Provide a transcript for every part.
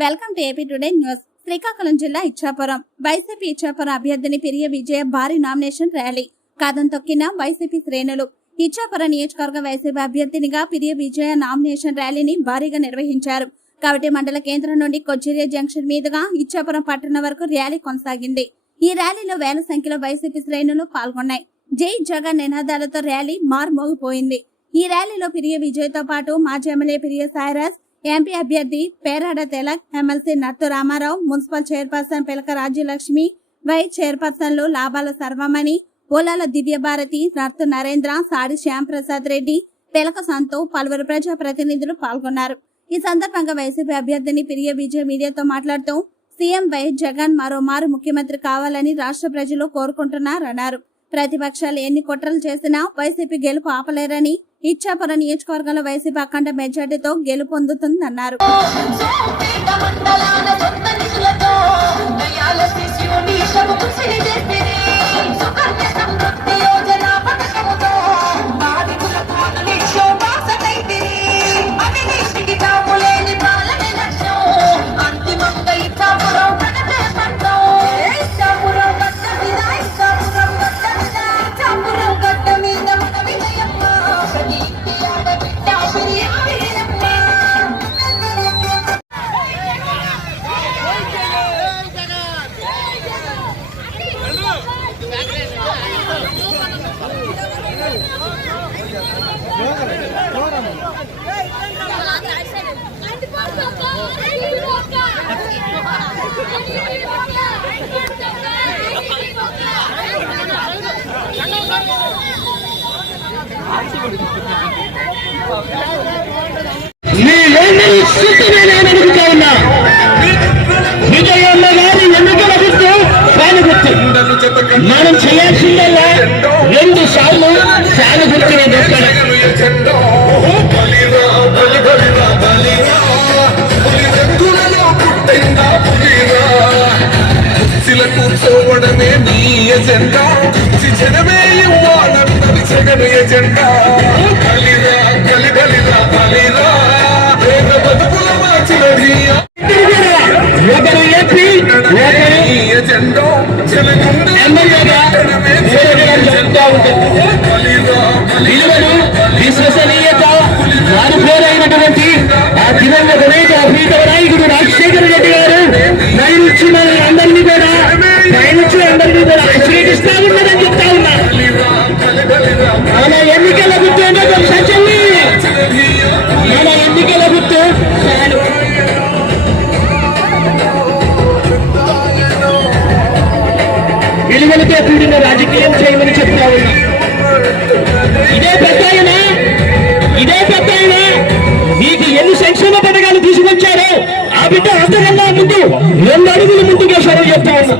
Welcome to AP today news. Srikakulam జిల్లా Ichchapuram. YCP Ichchapuram అభ్యర్థిని పిరియ విజయ భారీ నామినేషన్ ర్యాలీ. కథం తొక్కిన వైసీపీ శ్రేణులు. ఇచ్చాపురం నియోజకవర్గ వైసీపీ అభ్యర్థినిగా పిరియ విజయ నామినేషన్ ర్యాలీని భారీగా నిర్వహించారు. కాబట్టి మండల కేంద్రం నుండి కొచ్చిరియా జంక్షన్ మీదుగా ఇచ్చాపురం పట్టణం వరకు ర్యాలీ కొనసాగింది. ఈ ర్యాలీలో వేల సంఖ్యలో వైసీపీ శ్రేణులు పాల్గొన్నాయి. జై జగన్ నినాదాలతో ర్యాలీ మారుమోగిపోయింది. ఈ ర్యాలీలో పిరియ విజయ్తో పాటు మాజీ ఎమ్మెల్యే పిరియ సాయిరాజ్ ఎంపీ అభ్యర్థి Perada Tilak MLC Nattu Ramarao municipal chairperson Pilaka Rajyalakshmi vice చైర్పర్సన్లు లాభాల సర్వమణి ఓలాల దివ్యభారతి నర్తు నరేంద్ర సాడి శ్యాంప్రసాద్ రెడ్డి పిలక సంతో పలువురు ప్రజా ప్రతినిధులు పాల్గొన్నారు. ఈ సందర్భంగా వైసీపీ అభ్యర్థిని పిరియ విజయ్ మీడియాతో మాట్లాడుతూ సీఎం వైఎస్ జగన్ మరోమారు ముఖ్యమంత్రి కావాలని రాష్ట్ర ప్రజలు కోరుకుంటున్నారన్నారు. ప్రతిపక్షాలు ఎన్ని కుట్రలు చేసినా వైసీపీ గెలుపు ఆపలేరని ఇచ్చాపురం నియోజకవర్గంలో వైసీపీ అఖండ మెజార్టీతో గెలుపొందుతుందన్నారు. సోపేట మండలాన మనం చేయాల్సిందల్లా రెండు సార్లు ఫ్యాన్ గుర్తుని కూర్చోవడమే నీ ఎజెండా. జనమే ఇవ్వాలన్నది జగన్ ఎజెండా. కలిరా ఒకరు ఏపీ ఒకరు చెప్తా ఉంటుంది విలువలు విశ్వసనీయత మారిపోరైనటువంటి ఆ దివంగత నేత ప్రీతమ నాయకుడు రాజశేఖర రెడ్డి గారు నైరుచి మన అందరినీ కూడా నైరుచి అందరినీ కూడా ఆశీర్వదిస్తా ఉన్నారు విలువలతో కూడిన రాజకీయం చేయమని చెప్తా ఉన్నా. ఇదే పెద్ద ఇదే పెద్ద ఆయన. మీకు ఎన్ని సంక్షేమ పథకాలు తీసుకొచ్చారో ఆ బిడ్డ అంతకన్నా ముందు రెండు అడుగులు ముందుకు చెప్తా ఉన్నా.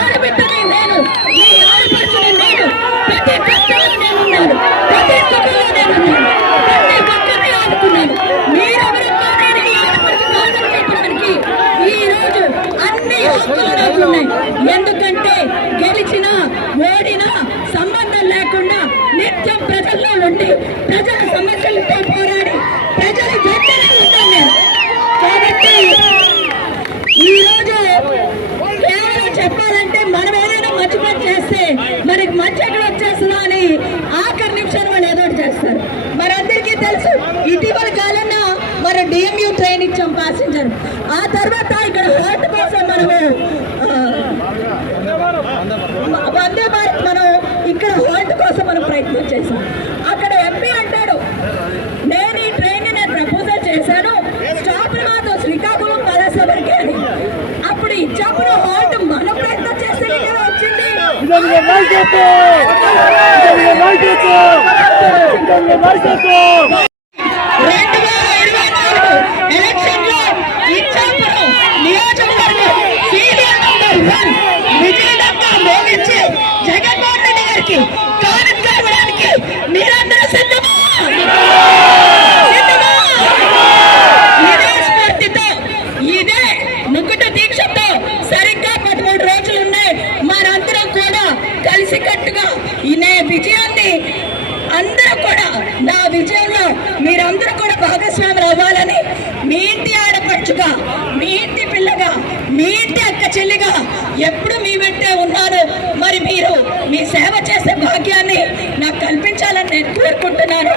నేను. ఈ రోజు అన్ని హక్కులు నాకున్నాయి ఎందుకంటే గెలిచినా ఓడినా సంబంధం లేకుండా నిత్యం ప్రజల్లో ఉండి ప్రజల సమస్యలతో డిఎంయూ ట్రైన్ ఇచ్చాం ప్యాసింజర్ ఆ తర్వాత ఇక్కడ హార్ట్ కోసం మనము వందే భారత్ మనం ఇక్కడ హాల్ట్ కోసం మనం ప్రయత్నం చేశాం. అక్కడ ఎంపీ అంటాడు నేను ఈ ట్రైన్ని నేను ప్రపోజల్ చేశాను. స్టాప్ మాతో శ్రీకాకుళం ప్యాలెస్ అని. అప్పుడు ఇచ్చాపురం హాల్ట్ మనం ప్రయత్నం చేస్తే కదా వచ్చింది? కలిసికట్టుగా నే విజయాన్ని అందరూ కూడా నా విజయంలో మీరందరూ కూడా భాగస్వాములు అవ్వాలని మీ ఇంటి ఆడపడుచుగా మీ ఇంటి పిల్లగా మీ ఇంటి అక్క చెల్లిగా ఎప్పుడు మీ వెంటే ఉన్నాను. మరి మీరు మీ సేవ చేసే భాగ్యాన్ని నాకు కల్పించాలని నేను కోరుకుంటున్నాను.